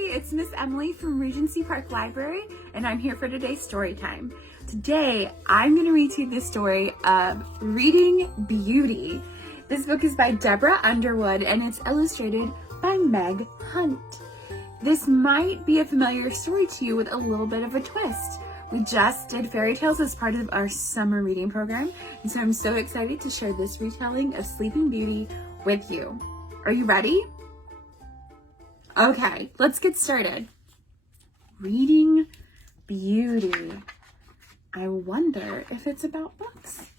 Hi, it's Miss Emily from Regency Park Library, and I'm here for today's story time. Today, I'm going to read to you the story of Reading Beauty. This book is by Deborah Underwood, and it's illustrated by Meg Hunt. This might be a familiar story to you with a little bit of a twist. We just did fairy tales as part of our summer reading program, and so I'm so excited to share this retelling of Sleeping Beauty with you. Are you ready? Okay, let's get started. Reading Beauty. I wonder if it's about books.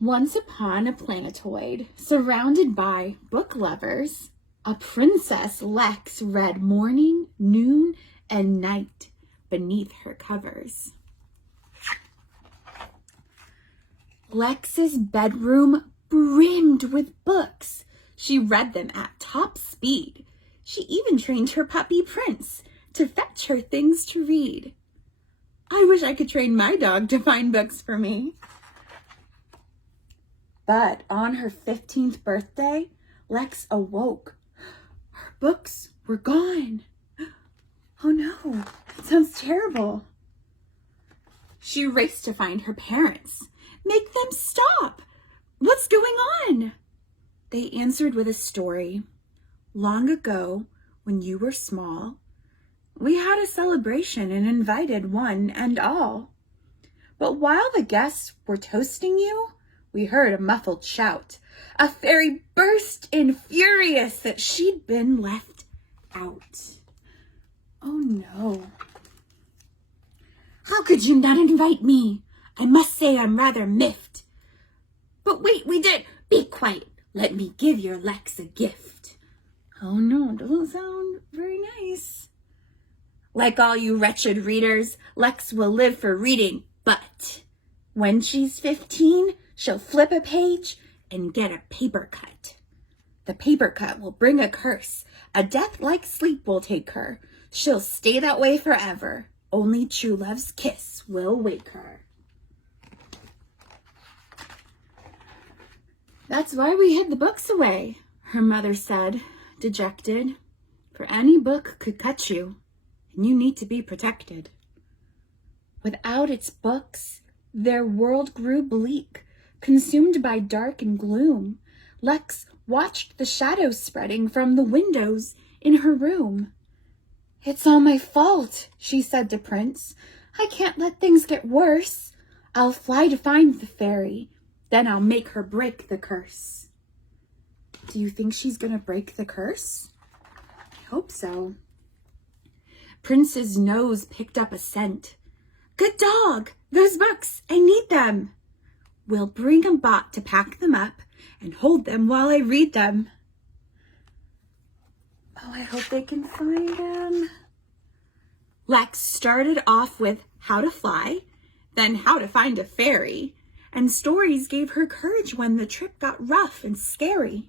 Once upon a planetoid, surrounded by book lovers, a princess Lex read morning, noon, and night beneath her covers. Lex's bedroom brimmed with books. She read them at top speed. She even trained her puppy Prince to fetch her things to read. I wish I could train my dog to find books for me. But on her 15th birthday, Lex awoke. Her books were gone. Oh no, that sounds terrible. She raced to find her parents. Make them stop. What's going on? They answered with a story. Long ago, when you were small, we had a celebration and invited one and all. But while the guests were toasting you, we heard a muffled shout. A fairy burst in, furious that she'd been left out. Oh no. How could you not invite me? I must say I'm rather miffed. But wait, we did. Be quiet. Let me give your Lex a gift. Oh no, doesn't sound very nice. Like all you wretched readers, Lex will live for reading, but when she's 15, she'll flip a page and get a paper cut. The paper cut will bring a curse. A death like sleep will take her. She'll stay that way forever. Only true love's kiss will wake her. That's why we hid the books away, her mother said, dejected. For any book could cut you, and you need to be protected. Without its books, their world grew bleak, consumed by dark and gloom. Lex watched the shadows spreading from the windows in her room. It's all my fault, she said to Prince. I can't let things get worse. I'll fly to find the fairy. Then I'll make her break the curse. Do you think she's gonna break the curse? I hope so. Prince's nose picked up a scent. Good dog! Those books! I need them! We'll bring a bot to pack them up and hold them while I read them. Oh, I hope they can find them. Lex started off with how to fly, then how to find a fairy, and stories gave her courage when the trip got rough and scary.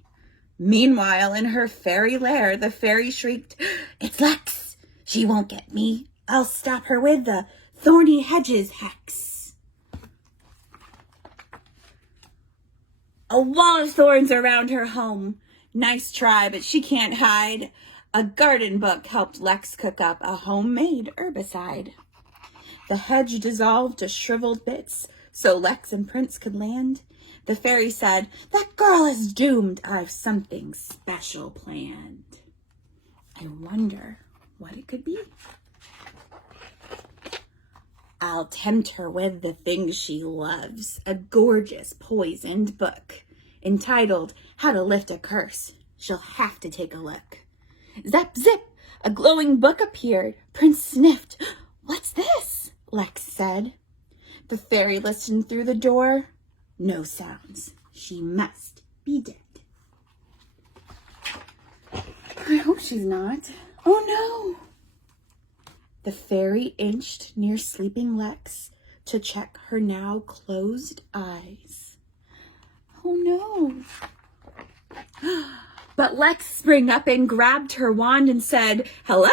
Meanwhile, in her fairy lair, the fairy shrieked, It's Lex! She won't get me. I'll stop her with the thorny hedges hex. A wall of thorns around her home. Nice try, but she can't hide. A garden book helped Lex cook up a homemade herbicide. The hedge dissolved to shriveled bits, so Lex and Prince could land. The fairy said, That girl is doomed. I've something special planned. I wonder what it could be. I'll tempt her with the things she loves. A gorgeous poisoned book entitled How to Lift a Curse. She'll have to take a look. Zap, zip, a glowing book appeared. Prince sniffed. What's this? Lex said. The fairy listened through the door. No sounds. She must be dead. I hope she's not. Oh no! The fairy inched near sleeping Lex to check her now closed eyes. Oh no! But Lex sprang up and grabbed her wand and said, Hello,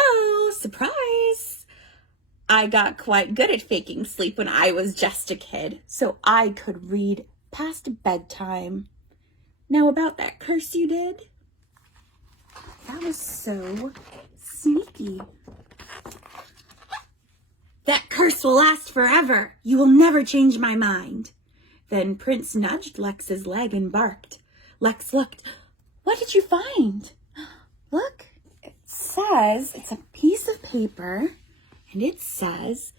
surprise! I got quite good at faking sleep when I was just a kid, so I could read past bedtime. Now about that curse you did. That was so sneaky. That curse will last forever. You will never change my mind. Then Prince nudged Lex's leg and barked. Lex looked. What did you find? Look, it says, it's a piece of paper, and it says,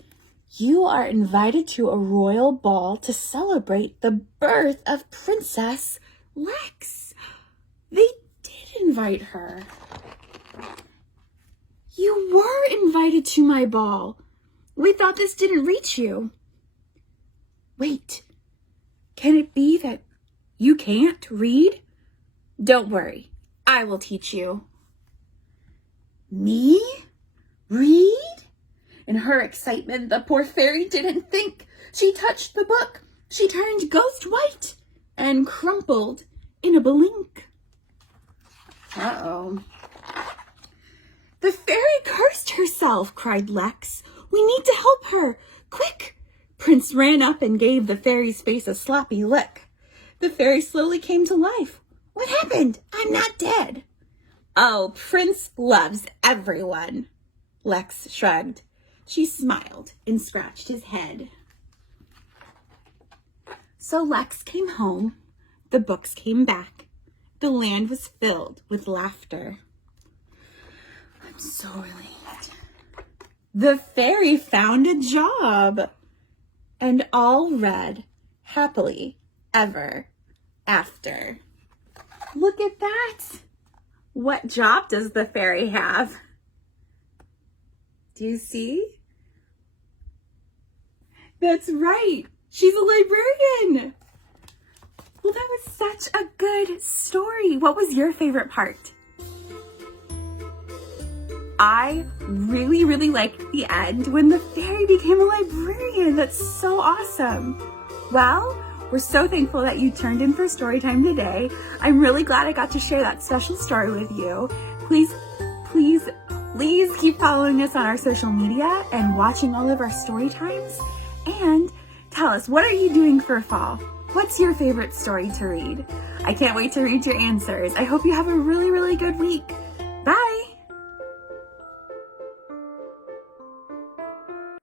you are invited to a royal ball to celebrate the birth of Princess Lex. They did invite her. You were invited to my ball. We thought this didn't reach you. Wait, can it be that you can't read? Don't worry, I will teach you. Me? Read? In her excitement, the poor fairy didn't think. She touched the book. She turned ghost white and crumpled in a blink. Uh-oh. The fairy cursed herself, cried Lex. We need to help her. Quick! Prince ran up and gave the fairy's face a sloppy lick. The fairy slowly came to life. What happened? I'm not dead. Oh, Prince loves everyone. Lex shrugged. She smiled and scratched his head. So Lex came home. The books came back. The land was filled with laughter. I'm so relieved. The fairy found a job. And all read happily ever after. Look at that. What job does the fairy have? Do you see? That's right. She's a librarian. Well, that was such a good story. What was your favorite part? I really, really liked the end when the fairy became a librarian. That's so awesome. Well, we're so thankful that you turned in for Storytime today. I'm really glad I got to share that special story with you. Please, please, please keep following us on our social media and watching all of our story times. And tell us, what are you doing for fall? What's your favorite story to read? I can't wait to read your answers. I hope you have a really, really good week. Bye.